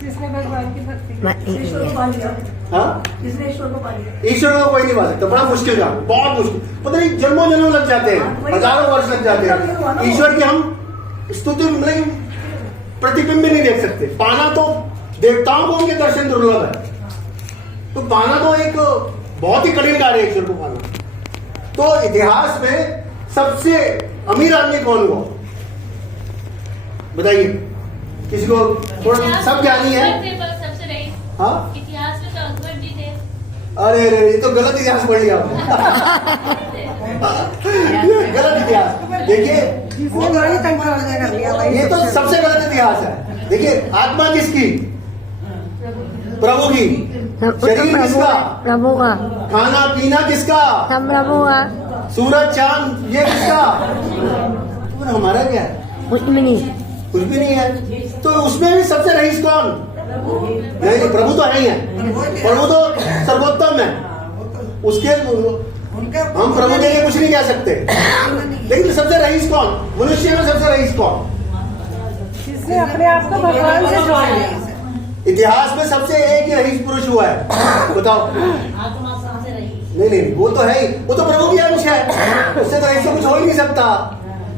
जिसने भगवान की भक्ति ईश्वर को पा लिया। हाँ, जिसने ईश्वर को पा लिया। ईश्वर को कोई नहीं पा सकता, बड़ा मुश्किल काम, बहुत मुश्किल। पता नहीं जन्मों जन्मों लग जाते हैं, हजारों वर्ष लग जाते हैं। ईश्वर की हम स्तुति मतलब प्रतिबिंब भी नहीं देख सकते। पाना तो देवताओं को उनके दर्शन दुर्लभ है, तो पाना तो एक बहुत ही कठिन कार्य है ईश्वर को पाना। तो इतिहास में सबसे अमीर आदमी कौन हुआ बताइए? किसी को थोड़ा, सब ज्ञानी है। सबसे रईस हाँ, इतिहास में तो अकबर जी थे। अरे अरे ये तो गलत इतिहास पढ़ लिया आपने। गलत इतिहास। देखिए ये तो सबसे गलत इतिहास है। देखिए आत्मा किसकी? प्रभु की। शरीर किसका? प्रभु का। खाना पीना किसका? सब प्रभु का। सूरज चांद ये किसका? तो हमारा क्या है? कुछ भी नहीं, कुछ भी नहीं है। तो उसमें भी सबसे रईस कौन? नहीं, प्रभु तो है ही है। प्रभु तो सर्वोत्तम है, उसके हम प्रभु के लिए कुछ नहीं कह सकते। लेकिन सबसे रईस कौन? मनुष्य में सबसे रईस कौन? जिसने अपने आप को भगवान से जोड़ लिया। इतिहास में सबसे एक ही रईस पुरुष हुआ है, बताओ। नहीं नहीं, वो तो है ही, वो तो प्रभु की अंश है, उससे तो ऐसा कुछ हो ही नहीं सकता।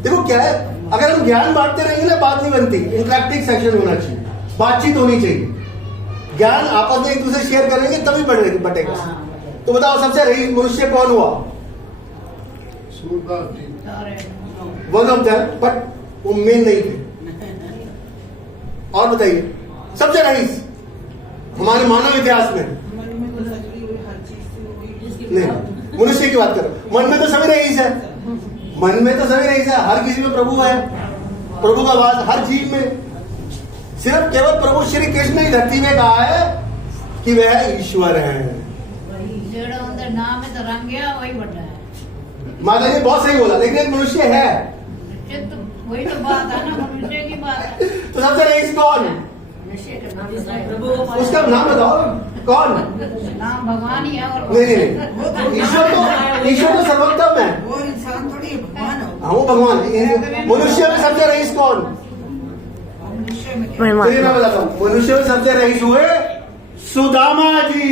देखो क्या है, अगर हम ज्ञान बांटते रहेंगे ना, बात नहीं बनती। इंटरेक्टिव सेक्शन होना चाहिए, बातचीत होनी चाहिए, ज्ञान आपस में एक दूसरे शेयर करेंगे तभी बटेगा। तो बताओ सबसे रईस मनुष्य कौन हुआ? वन ऑफ देम, बट वो मेन नहीं थे। और बताइए सबसे रईस हमारे मानव इतिहास में? नहीं, मनुष्य की बात करो। मन में तो सभी रईस है, मन में तो सभी रईस है, हर किसी में प्रभु है, प्रभु का वास हर जीव में। सिर्फ केवल प्रभु श्री कृष्ण ने धरती में कहा है कि वह ईश्वर है। अंदर नाम है तो रंग गया, वही बढ़ रहा है। माता जी बहुत सही बोला, लेकिन एक मनुष्य है, वही तो बात है ना, मनुष्य की बात है। तो सबसे रईस कौन? उसका नाम बताओ, कौन? नाम भगवान ही है। और नहीं, ईश्वर तो सर्वोत्तम है, वो इंसान थोड़ी है, भगवान है। हाँ वो भगवान है। मनुष्य में सबसे रईस कौन? चलिए मैं बताता हूँ, मनुष्य में सबसे रईस हुए सुदामा जी।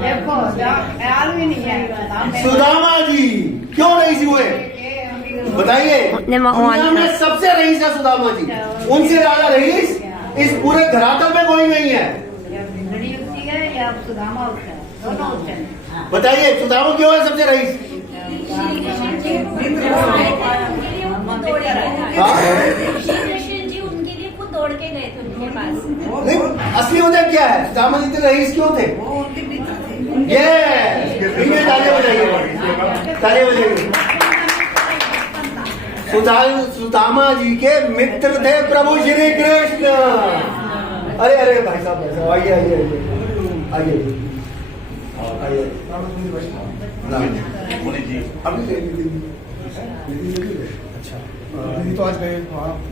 देखो ख्याल भी नहीं है। सुदामा जी क्यों रईस हुए बताइए? दुनिया में सबसे रईस है सुदामा जी, उनसे ज्यादा रईस इस पूरे धरातल में कोई नहीं है। या सुदामा उठता है, दोनों उठते हैं। बताइए सुदामा क्यों है सबसे रईस? जी उनके लिए खुद दौड़ के गए थे उनके पास। नहीं, असली वजह क्या है? सुदामा जी इतने रईस क्यों थे? ये तालियां बजाइए, तालियां बजाइए। सुदामा जी के मित्र थे प्रभु श्री कृष्ण। अरे अरे भाई साहब आइए आइए आइए आइए। अच्छा तो आज गए?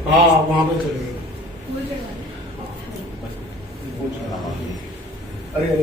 हाँ वहां पे चले गए। अरे अरे